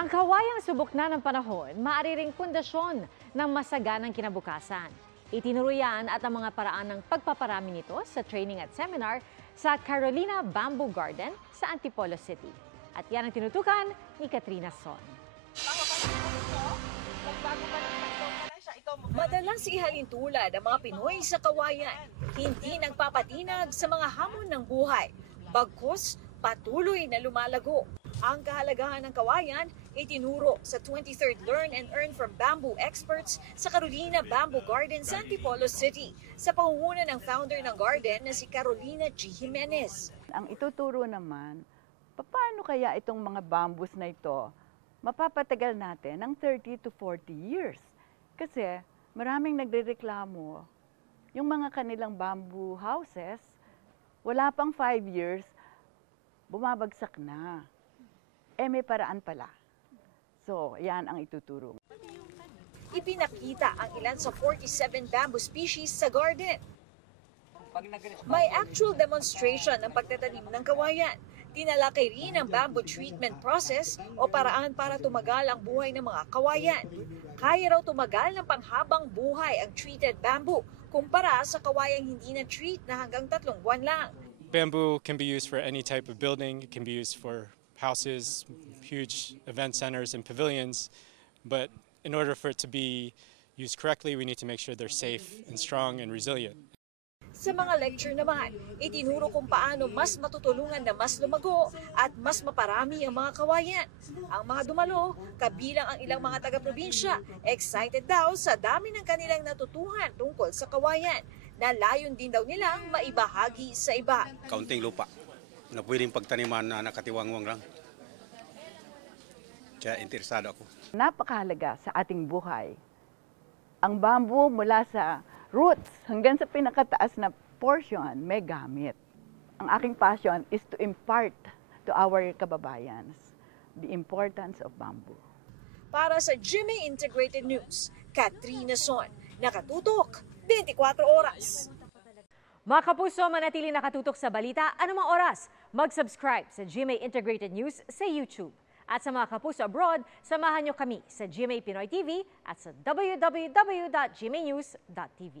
Ang kawayang subok na ng panahon, maaari ring pundasyon ng masaganang kinabukasan. Itinuro yan at ang mga paraan ng pagpaparami nito sa training at seminar sa Carolina Bamboo Garden sa Antipolo City. At yan ang tinutukan ni Katrina Son. Madalas ihalin tulad ang mga Pinoy sa kawayan, hindi nagpapatinag sa mga hamon ng buhay, bagkus patuloy na lumalago. Ang kahalagahan ng kawayan itinuro sa 23rd Learn and Earn from Bamboo experts sa Carolina Bamboo Garden sa Antipolo City sa pangunguna ng founder ng garden na si Carolina G. Jimenez. Ang ituturo naman, paano kaya itong mga bamboos na ito mapapatagal natin ng 30 to 40 years? Kasi maraming nagrereklamo, yung mga kanilang bamboo houses, wala pang 5 years, bumabagsak na. May paraan pala. So, yan ang ituturo. Ipinakita ang ilan sa 47 bamboo species sa garden. May actual demonstration ng pagtatanim ng kawayan. Tinalakay rin ang bamboo treatment process o paraan para tumagal ang buhay ng mga kawayan. Kaya raw tumagal ng panghabang buhay ang treated bamboo kumpara sa kawayang hindi na treat na hanggang 3 buwan lang. Bamboo can be used for any type of building. It can be used for houses, huge event centers and pavilions. But in order for it to be used correctly, we need to make sure they're safe and strong and resilient. Sa mga lecture naman, itinuro kung paano mas matutulungan na mas lumago at mas maparami ang mga kawayan. Ang mga dumalo, kabilang ang ilang mga taga-probinsya, excited daw sa dami ng kanilang natutuhan tungkol sa kawayan, na layon din daw nilang maibahagi sa iba. Kaunting lupa na pwedeng pagtaniman na nakatiwangwang lang. Kaya interesado ako. Napakahalaga sa ating buhay. Ang bamboo mula sa roots hanggang sa pinakataas na portion may gamit. Ang aking passion is to impart to our kababayans the importance of bamboo. Para sa GMA Integrated News, Katrina Son, nakatutok 24 oras. Mga kapuso, manatili nakatutok sa balita anumang oras. Mag-subscribe sa GMA Integrated News sa YouTube. At sa mga kapuso abroad, samahan nyo kami sa GMA Pinoy TV at sa www.gmanews.tv.